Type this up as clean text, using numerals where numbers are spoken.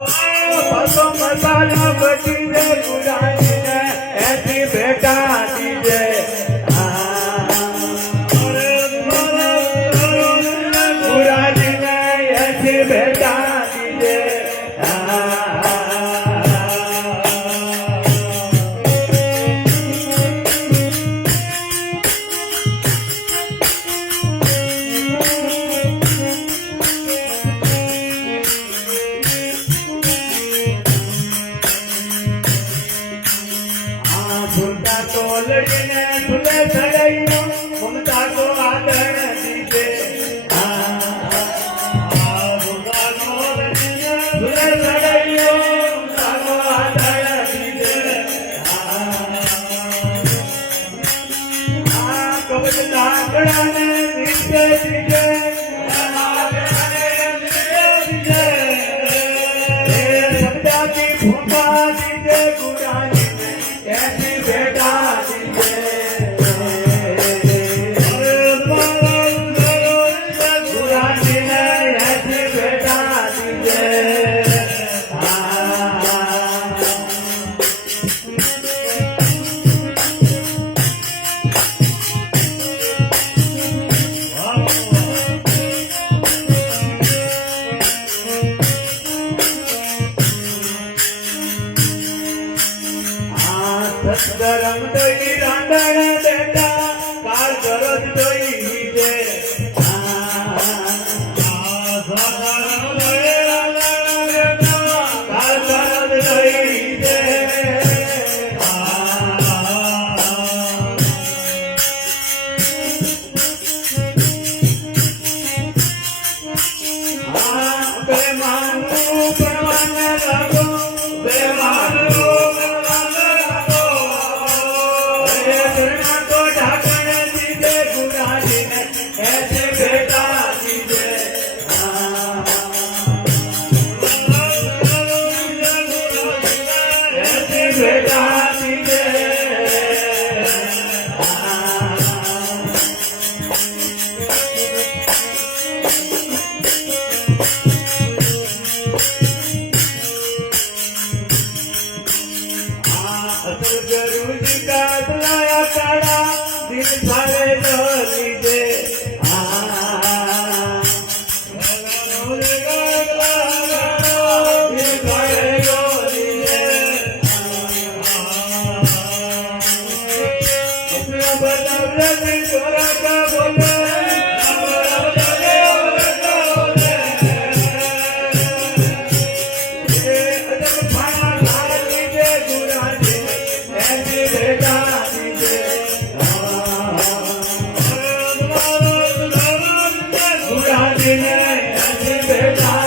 मसाला बची दे गुरानी ने ऐसी बेटा दीजे गुरानी ने ऐसी बेटा दीजे झुंडा तो लड़ीने झूले चढ़ाइयो ममता को आदर दीजे झुंडा तो लड़ीने झूले चढ़ाइयो ममता को आदर दीजे कवच लाकड़ा ने नीचे दीजे सत्या की भूपा दीजे गुरानी ऐसी बेटा दीजे गुरानी ने ऐसी बेटा दीजे गरम दोई रांधण बेटा काल गरज दोई हीजे काल गरज दोई हीजे बेमानू परवाने लगो बेमानू ऐसे बेटा दीजे ऐसे बेटा दीजे असल जरूरी का लाया काड़ा दिल सारे लीजे गुरानी ने ऐसी बेटा